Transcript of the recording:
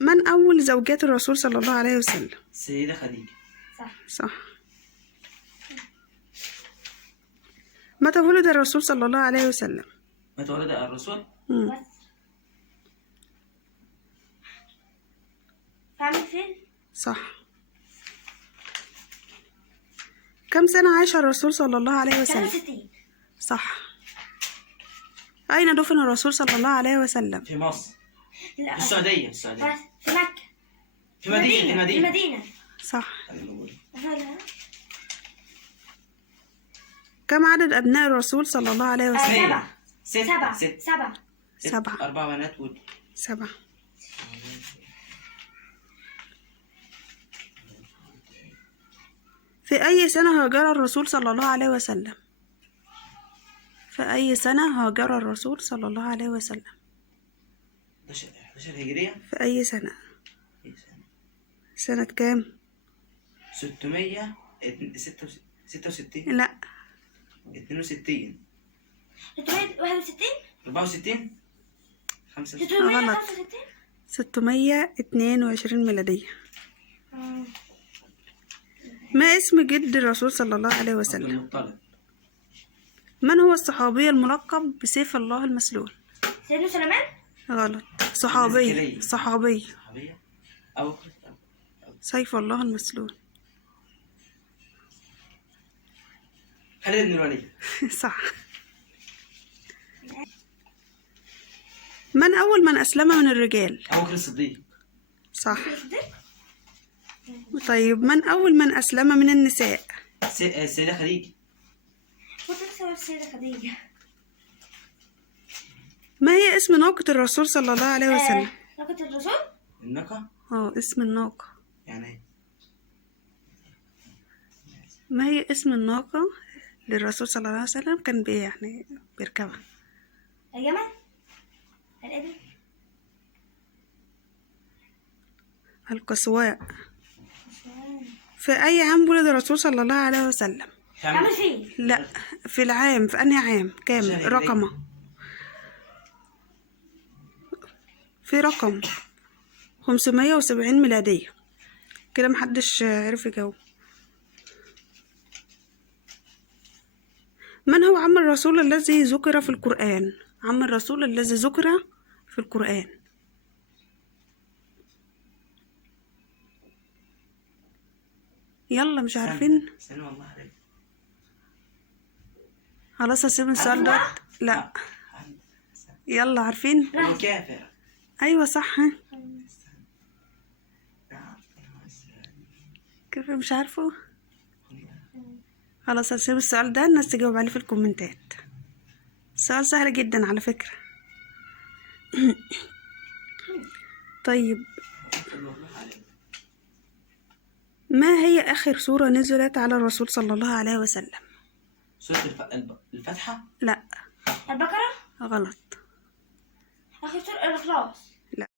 من أول زوجات الرسول صلى الله عليه وسلم؟ السيدة خديجة. صح. متى ولد الرسول صلى الله عليه وسلم؟ متى ولد الرسول؟ فاهمين فين؟ صح. كم سنة عاش الرسول صلى الله عليه وسلم؟ 63. صح. أين دفن الرسول صلى الله عليه وسلم؟ في مصر. لا، في السعودية. السعودية. في مكة. في مدينة. في المدينة. صح. أفلا. كم عدد أبناء الرسول صلى الله عليه وسلم؟ 7. 7. 4 بنات 7. في أي سنة هاجر الرسول صلى الله عليه وسلم؟ في أي سنة هاجر الرسول صلى الله عليه وسلم؟ 11 هجرية. في أي سنة؟ سنة كام؟ 666. لا. 62. 661. 64. 65. 665. 622 ميلادية. ما اسم جد الرسول صلى الله عليه عبد وسلم؟ المطلب. من هو الصحابي الملقب بسيف الله المسلول؟ سيدنا سليمان. غلط. صحابي. زكريا. صحابي. صحابية. أو سيف الله المسلول. خالد بن الوليد. صح. من أول من أسلم من الرجال؟ أبو بكر الصديق. صح. طيب من أول من أسلم من النساء؟ السيدة خديجة. كنت لسه السيدة خديجة. ما هي اسم ناقة الرسول صلى الله عليه وسلم؟ ناقة الرسول. الناقة. اسم الناقة يعني ما هي اسم الناقة للرسول صلى الله عليه وسلم كان يعني بيركبها؟ الجمل. الإبل. القصواء. في أي عام ولد الرسول صلى الله عليه وسلم؟ عامل فيه. لا، في العام، في أنهي عام؟ كام رقمه؟ في رقم 570 ميلادية. كده محدش عرف يجاوب. من هو عم الرسول الذي ذكر في القرآن؟ عم الرسول الذي ذكر في القرآن. يلا مش عارفين؟ سنة والله عليك. خلاص هسيب السؤال ده. لا. يلا عارفين؟ المكافر. أيوة صح. كيف مش عارفه؟ خلاص هسيب السؤال ده الناس تجاوب عليه في الكومنتات. السؤال سهل جدا على فكرة. طيب ما هي آخر سورة نزلت على الرسول صلى الله عليه وسلم؟ سورة الفاتحة. لا. البقرة. غلط. آخر سورة الإخلاص. لا.